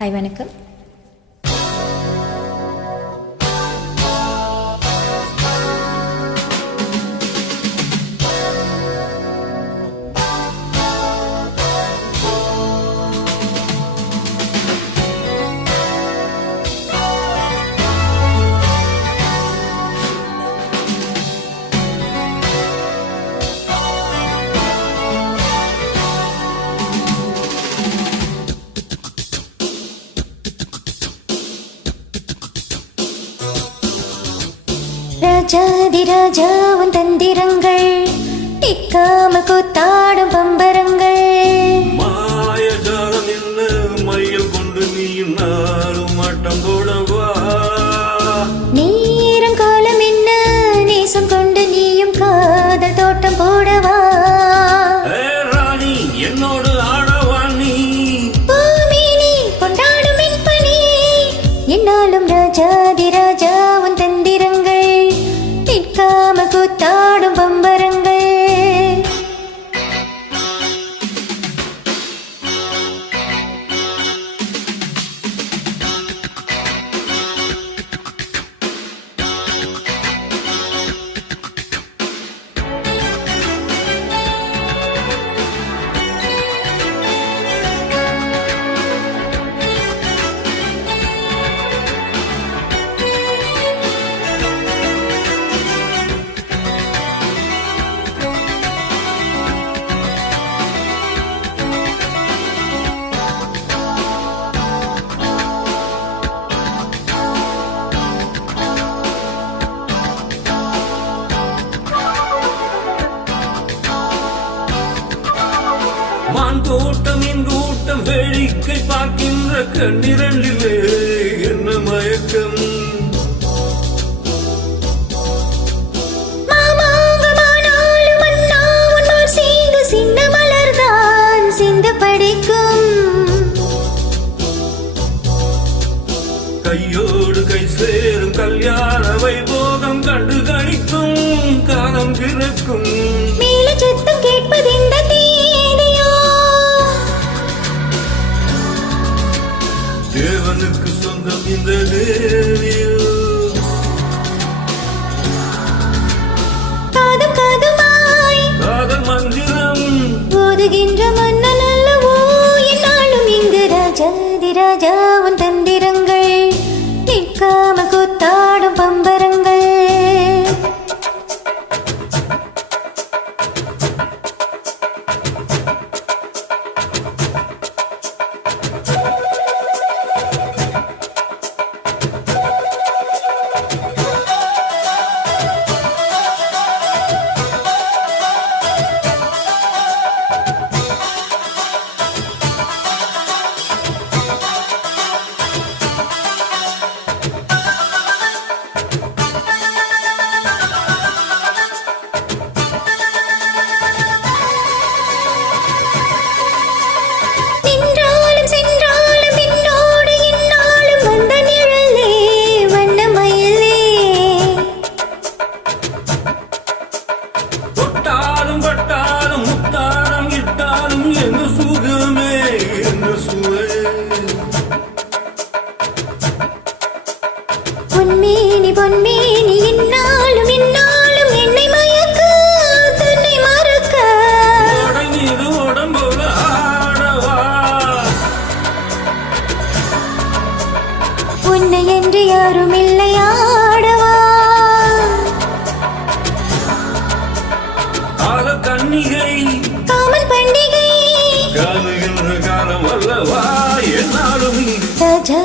Hi வணக்கம். ராஜாதிராஜா உன் தந்திரங்கள் இக்காமல் கூத்தாடும் பம்பரங்கள் மாயஜாலம் என்ன மையம் கொண்டு நீயும் நாளும் ஆட்டம் போடவா நீரம் காலம் என்ன நேசம் கொண்டு நீயும் காதல் தோட்டம் போடவா ராணி என்னோடு ஆடவா நீ பூமினி கொண்டாடும் வெண்பனி என்னாலும் ராஜாதிராஜா உன் தந்திரங்கள் நிற்காம கூத்தாடும் பம்பரங்கள் மான் தோட்டம் என் கூட்டம் வேடிக்கை பார்க்கின்ற கண்ணிரண்டிலே என்ன மயக்கம் சின்ன மலர்தான் சிந்து படிக்கும் கையோடு கை சேரும் கல்யாண வைபோகம் கண்டு கணிக்கும் காலம் பிறக்கும் மேல சத்தம் கேட்பது இந்த தேதியோ தேவனுக்கு சொந்தம் இந்த தேவியோ காதும் காதுமாய் காதல் மந்திரம் ஓதுகின்ற மன்னன் அல்லவோ என்னாலும் இங்கு ராஜாதிராஜா உன் தந்திரங்கள் நிற்காம கூத்தாடும் பம்பரங்கள் பொன்மேனி பொன்மேனி இன்னாலும் இன்னாலும் என்னை மயக்க தன்னை மறக்க மீது உடம்போல ஆடவா உன்னை என்று யாரும் இல்லை ஆடவா கால கன்னிகை காமல் பண்டிகை காலுகின்ற காலம் அல்லவா என்னாலும் ராஜா